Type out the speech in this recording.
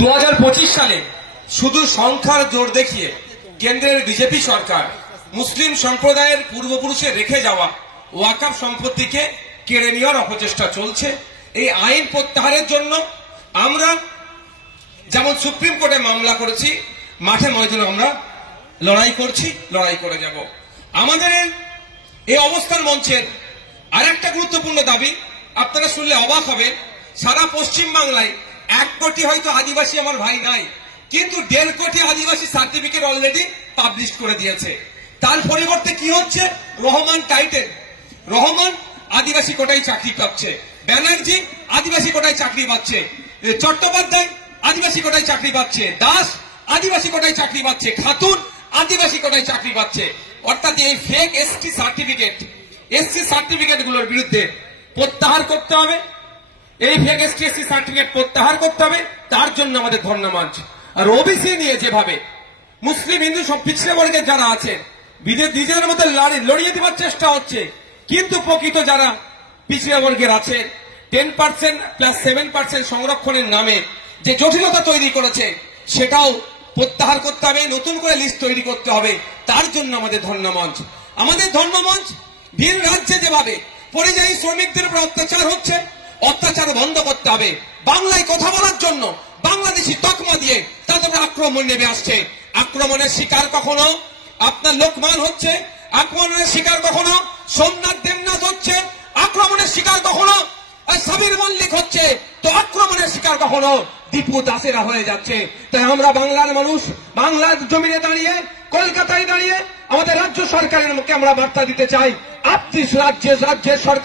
2025 সালে শুধু সংখ্যার জোর দেখিয়ে কেন্দ্রের বিজেপি সরকার মুসলিম সম্প্রদায়ের পূর্বপুরুষে রেখে যাওয়া ওয়াকফ সম্পত্তিকে কেড়ে নেওয়ার অপচেষ্টা চলছে। এই আইন প্রত্যাহারের জন্য আমরা যেমন সুপ্রিম কোর্টে মামলা করেছি, মাঠে ময়দানে আমরা লড়াই করছি, লড়াই করে যাব। আমাদের এই অবস্থান মঞ্চের আরেকটা গুরুত্বপূর্ণ দাবি, আপনারা শুনলে অবাক হবেন, সারা পশ্চিম বাংলায় 1 কোটি হয়তো আদিবাসী আমার ভাই নাই, কিন্তু 1.5 কোটি আদিবাসী সার্টিফিকেট অলরেডি পাবলিশ করে দিয়েছে। তার পরিবর্তে কি হচ্ছে, রহমান টাইটেল, রহমান আদিবাসী কোটায় চাকরি পাচ্ছে, ব্যানার্জি আদিবাসী কোটায় চাকরি পাচ্ছে, চট্টোপাধ্যায় আদিবাসী কোটায় চাকরি পাচ্ছে, দাস আদিবাসী কোটায় চাকরি পাচ্ছে, খাতুন আদিবাসী কোটায় চাকরি পাচ্ছে। অর্থাৎ এই ফেক এসসি সার্টিফিকেট গুলোর বিরুদ্ধে প্রত্যাহার করতে হবে, এই ফেক এসসি সার্টিফিকেট প্রত্যাহার করতে হবে। তার জন্য আমাদের ধর্ণা মঞ্চ। আর ওবিসি নিয়ে যেভাবে মুসলিম হিন্দু সব পিছড়ে বর্গের যারা আছে নিজেদের মধ্যে লড়িয়ে দেওয়ার চেষ্টা হচ্ছে, কিন্তু প্রকৃত যারা পিছড়ে বর্গের আছে 10% প্লাস 7% সংরক্ষণের নামে যে জটিলতা তৈরি করেছে সেটাও প্রত্যাহার করতে হবে, নতুন করে লিস্ট তৈরি করতে হবে। তার জন্য আমাদের ধর্ণা মঞ্চ। আমাদের ধর্ণা মঞ্চ ভিন রাজ্যে যেভাবে পরিযায়ী শ্রমিকদের উপর অত্যাচার হচ্ছে, অত্যাচার বন্ধ করতে হবে। বাংলায় কথা বলার জন্য বাংলাদেশি তকমা দিয়ে তাদের আক্রমণ নেমে আসছে। আক্রমণের শিকার কখনো আপনার লোকমান হচ্ছে, আক্রমণের শিকার কখনো সোমনাথ দেবনাথ হচ্ছে, আক্রমণের শিকার কখনো সাবির মল্লিক হচ্ছে, তো আক্রমণের শিকার কখনো দীপু দাসেরা হয়ে যাচ্ছে। তাই আমরা বাংলার মানুষ বাংলার জমিনে দাঁড়িয়ে, কলকাতায় দাঁড়িয়ে আমাদের রাজ্য সরকারের মুখে আমরা বার্তা দিতে চাই, আপনি রাজ্যের সরকার